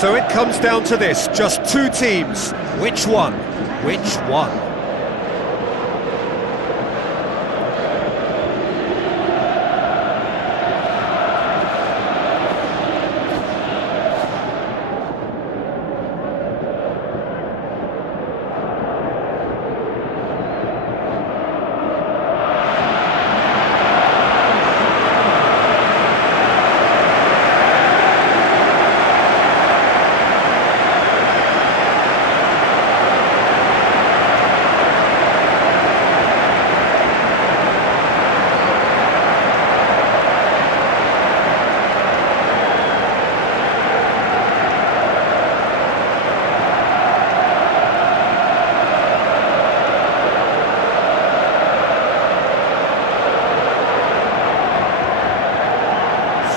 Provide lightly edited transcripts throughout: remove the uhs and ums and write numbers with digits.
So it comes down to this, just two teams. Which one? Which one?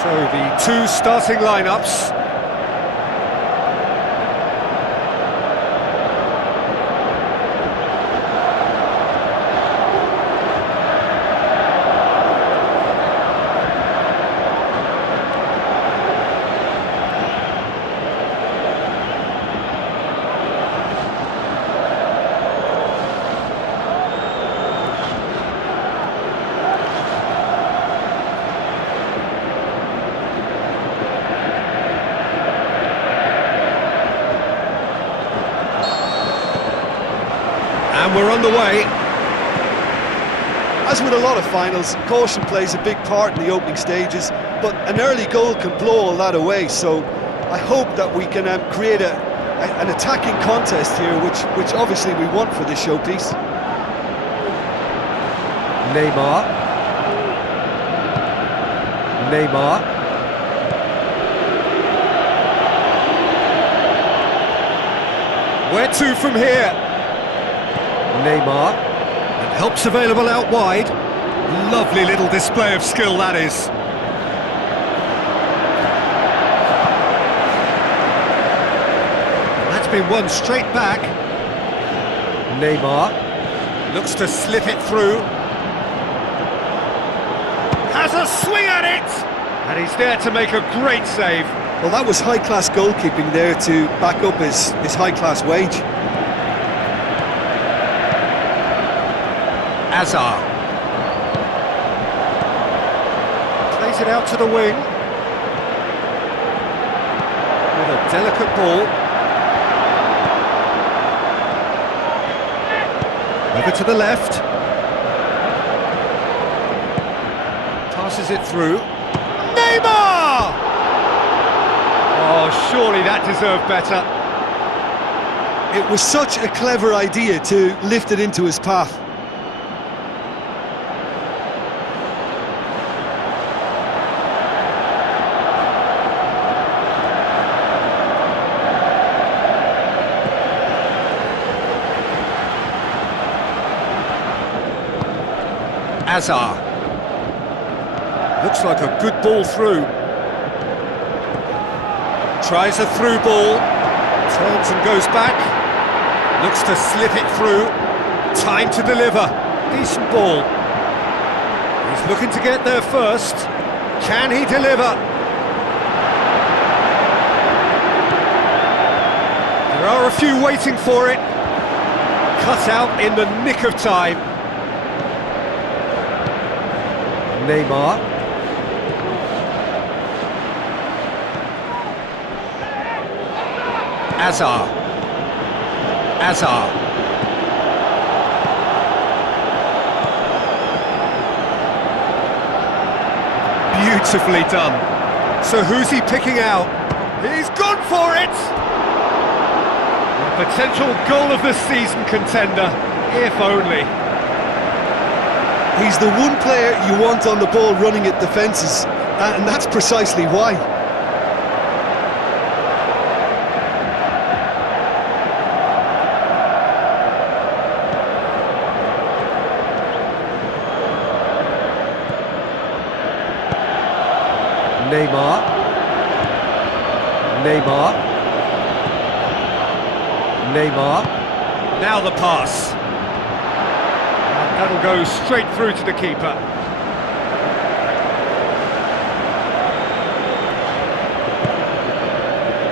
So the two starting lineups. And we're on the way. As with a lot of finals, caution plays a big part in the opening stages, but an early goal can blow all that away, so I hope that we can create an attacking contest here, which obviously we want for this showpiece. Neymar. Neymar. Where to from here? Neymar, and help's available out wide. Lovely little display of skill, that is. And that's been won straight back. Neymar looks to slip it through. Has a swing at it! And he's there to make a great save. Well, that was high-class goalkeeping there to back up his high-class wage. Hazard plays it out to the wing with a delicate ball. Over to the left. Passes it through. Neymar! Oh, surely that deserved better. It was such a clever idea to lift it into his path. Hazard. Looks like a good ball through. Tries a through ball. Turns and goes back. Looks to slip it through. Time to deliver. Decent ball. He's looking to get there first. Can he deliver? There are a few waiting for it. Cut out in the nick of time. Neymar. Hazard. Hazard. Beautifully done. So who's he picking out? He's gone for it! A potential goal of the season contender, if only. He's the one player you want on the ball running at defences, and that's precisely why. Neymar. Neymar. Neymar. Now the pass. That'll go straight through to the keeper.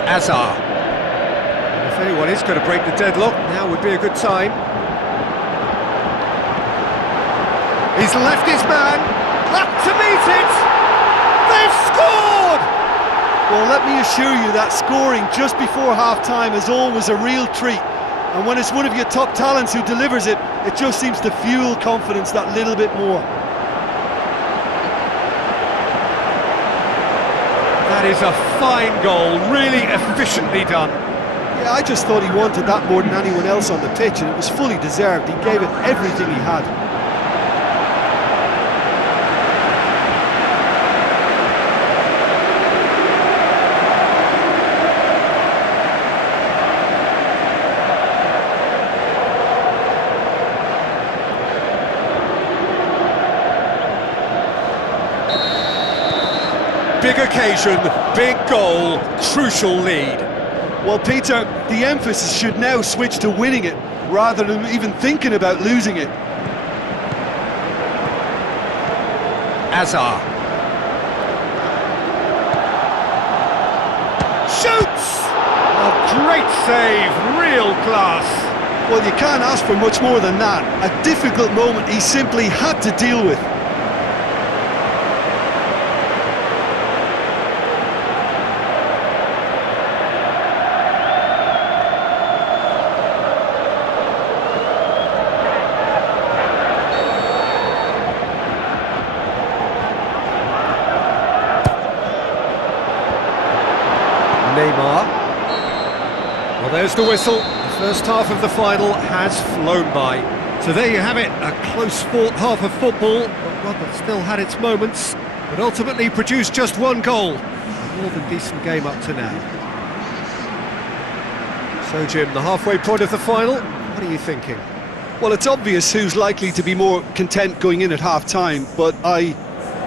Azar. And if anyone is going to break the deadlock, now would be a good time. He's left his man, up to meet it! They've scored! Well, let me assure you that scoring just before half-time is always a real treat. And when it's one of your top talents who delivers it, it just seems to fuel confidence that little bit more. That is a fine goal, really efficiently done. Yeah, I just thought he wanted that more than anyone else on the pitch, and it was fully deserved. He gave it everything he had. Big occasion, big goal, crucial lead. Well, Peter, the emphasis should now switch to winning it, rather than even thinking about losing it. Azar. Shoots! A great save, real class. Well, you can't ask for much more than that. A difficult moment he simply had to deal with. Neymar. Well, there's the whistle. The first half of the final has flown by. So there you have it, a close-fought half of football, but one that still had its moments, but ultimately produced just one goal. A more than decent game up to now. So, Jim, the halfway point of the final, what are you thinking? Well, it's obvious who's likely to be more content going in at half-time, but I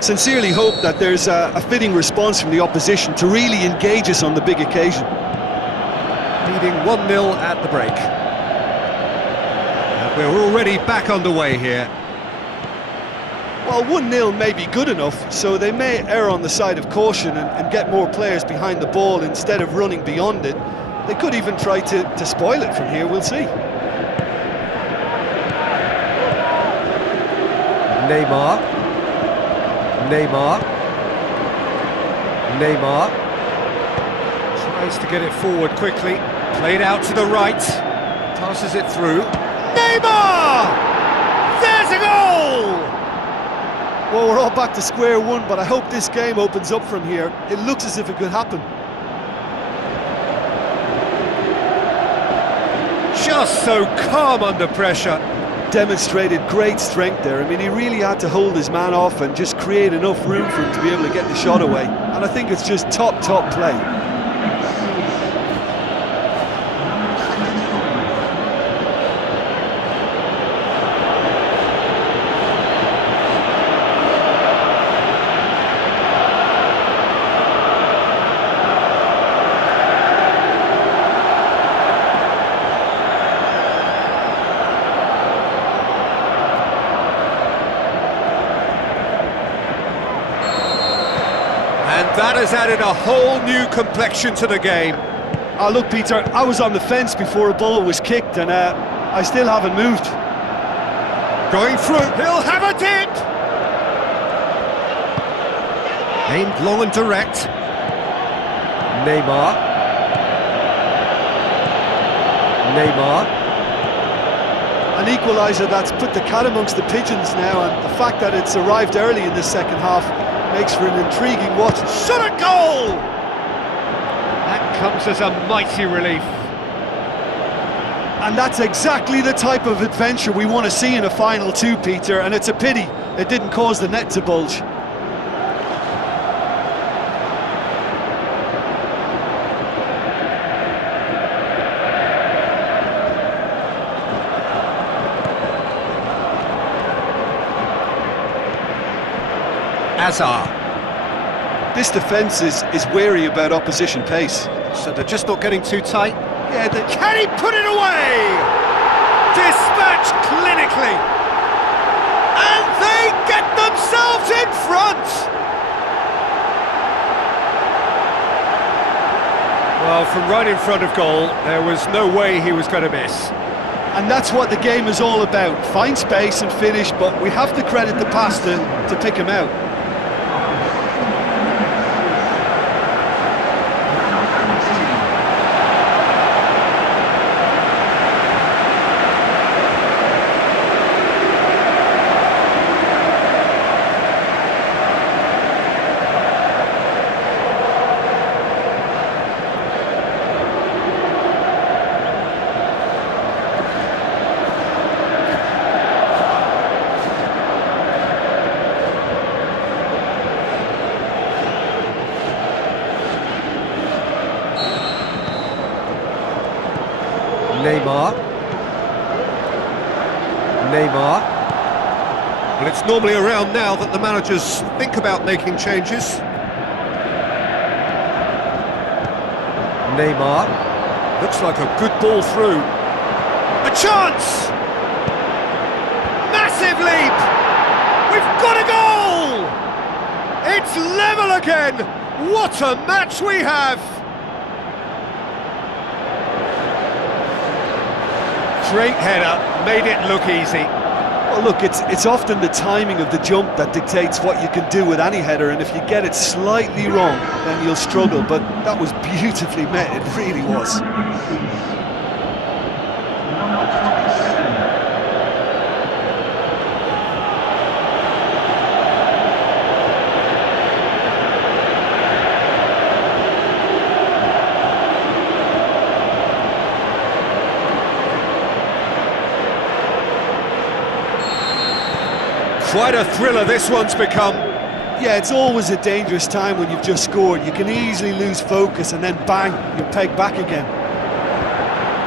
sincerely hope that there's a fitting response from the opposition to really engage us on the big occasion. Leading 1-0 at the break. And we're already back underway here. Well, 1-0 may be good enough, so they may err on the side of caution and get more players behind the ball instead of running beyond it. They could even try to spoil it from here, we'll see. Neymar. Neymar. Neymar. Tries to get it forward quickly. Played out to the right. Passes it through. Neymar! There's a goal! Well, we're all back to square one, but I hope this game opens up from here. It looks as if it could happen. Just so calm under pressure. Demonstrated great strength there. I mean, he really had to hold his man off and just create enough room for him to be able to get the shot away. And I think it's just top play. And that has added a whole new complexion to the game. Oh, look, Peter, I was on the fence before a ball was kicked, and I still haven't moved. Going through, he'll have a dip! Aimed long and direct. Neymar. Neymar. An equaliser that's put the cat amongst the pigeons now, and the fact that it's arrived early in the second half makes for an intriguing watch. Shot a goal! That comes as a mighty relief. And that's exactly the type of adventure we want to see in a final too, Peter, and it's a pity it didn't cause the net to bulge. Azar. This defence is wary about opposition pace. So they're just not getting too tight. Yeah, can he put it away? Dispatched clinically. And they get themselves in front. Well, from right in front of goal, there was no way he was going to miss. And that's what the game is all about. Find space and finish, but we have to credit the pass to pick him out. Neymar. Well, it's normally around now that the managers think about making changes. Neymar. Looks like a good ball through. A chance! Massive leap! We've got a goal! It's level again! What a match we have! Great header, made it look easy. Well, look, it's often the timing of the jump that dictates what you can do with any header, and if you get it slightly wrong, then you'll struggle, but that was beautifully met, it really was. Quite a thriller this one's become. Yeah, it's always a dangerous time when you've just scored. You can easily lose focus and then bang, you're pegged back again.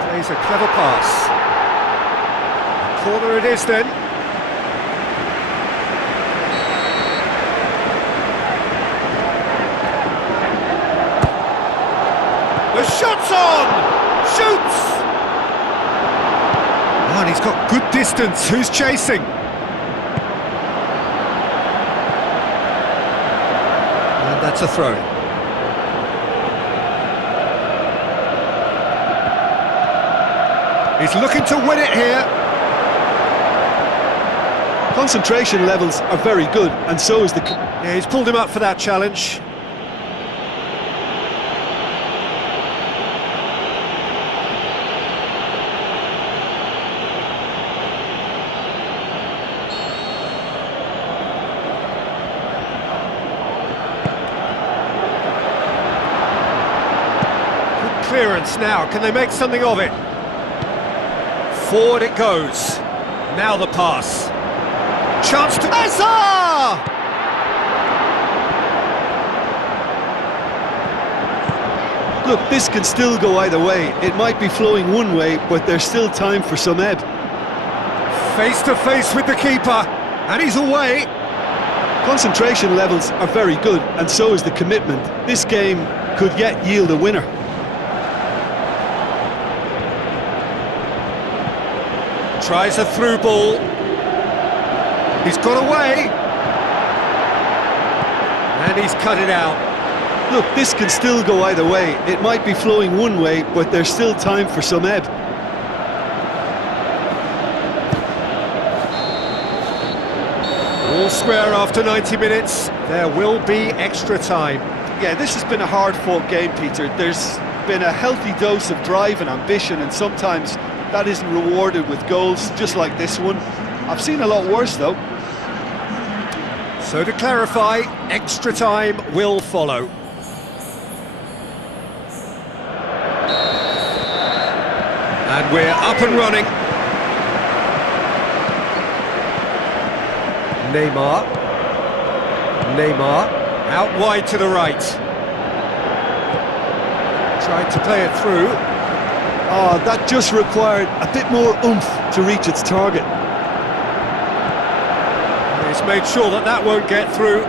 Plays a clever pass. Corner it is then. The shot's on! Shoots! Oh, and he's got good distance. Who's chasing? That's a throw. He's looking to win it here. Concentration levels are very good, and so is the... Yeah, he's pulled him up for that challenge. Clearance now, can they make something of it? Forward it goes. Now the pass. Chance to... Hazard! Look, this can still go either way. It might be flowing one way, but there's still time for some ebb. Face to face with the keeper, and he's away. Concentration levels are very good, and so is the commitment. This game could yet yield a winner. Tries a through ball. He's got away. And he's cut it out. Look, this can still go either way. It might be flowing one way, but there's still time for some ebb. All square after 90 minutes. There will be extra time. Yeah, this has been a hard-fought game, Peter. There's been a healthy dose of drive and ambition, and sometimes that isn't rewarded with goals, just like this one. I've seen a lot worse, though. So to clarify, extra time will follow. And we're up and running. Neymar. Out wide to the right. Tried to play it through. Oh, that just required a bit more oomph to reach its target. He's made sure that that won't get through.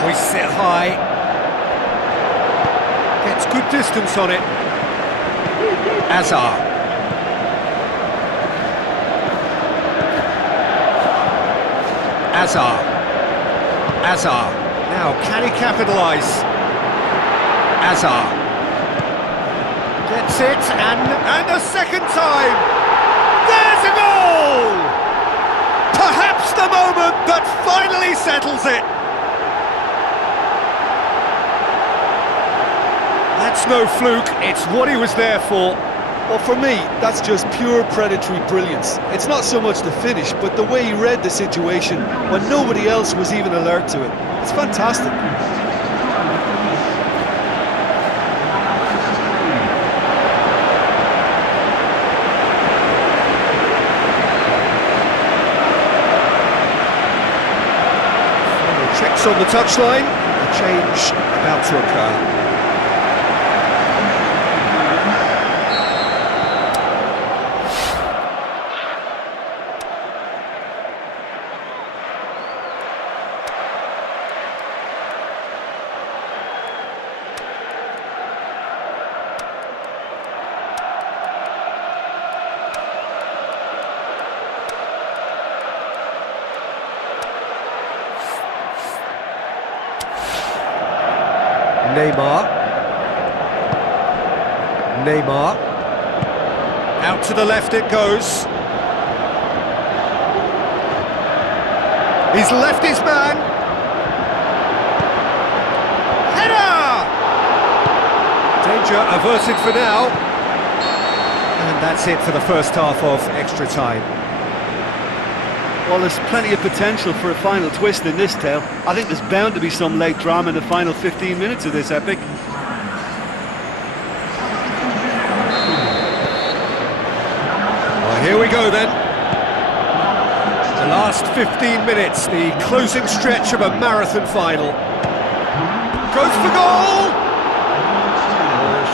Hoists it high. Gets good distance on it. Hazard. Now, can he capitalise? Azar. Gets it, and a second time! There's a goal! Perhaps the moment that finally settles it! That's no fluke, it's what he was there for. Well, for me, that's just pure predatory brilliance. It's not so much the finish, but the way he read the situation when nobody else was even alert to it. It's fantastic. Checks on the touchline, a change about to occur. Neymar. Out to the left it goes. He's left his man. Header! Danger averted for now. And that's it for the first half of extra time. Well, there's plenty of potential for a final twist in this tale. I think there's bound to be some late drama in the final 15 minutes of this epic. Well, here we go then. The last 15 minutes, the closing stretch of a marathon final. Goes for goal!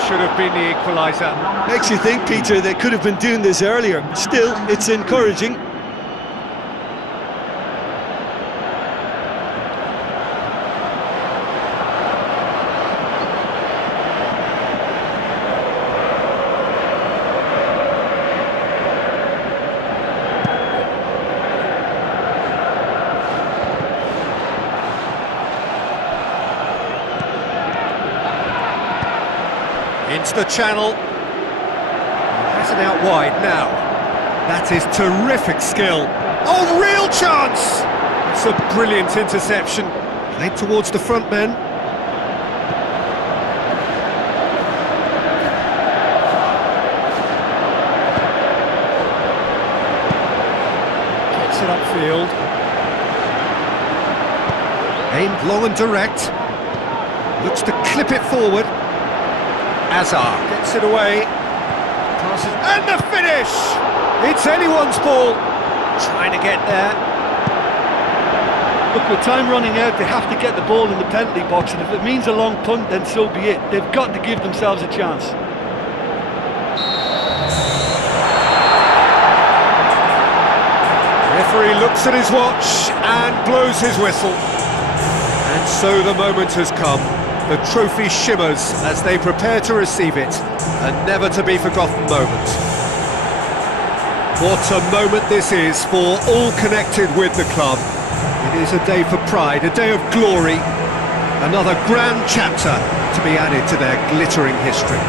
Should have been the equaliser. Makes you think, Peter, they could have been doing this earlier. Still, it's encouraging. Into the channel. Has it out wide now. That is terrific skill. Oh, real chance! It's a brilliant interception. Played towards the front men. Gets it upfield. Aimed long and direct. Looks to clip it forward. Azar gets it away, passes, and the finish! It's anyone's ball, trying to get there. Look, with time running out, they have to get the ball in the penalty box, and if it means a long punt, then so be it. They've got to give themselves a chance. Referee looks at his watch and blows his whistle. And so the moment has come. The trophy shimmers as they prepare to receive it, a never-to-be-forgotten moment. What a moment this is for all connected with the club. It is a day for pride, a day of glory, another grand chapter to be added to their glittering history.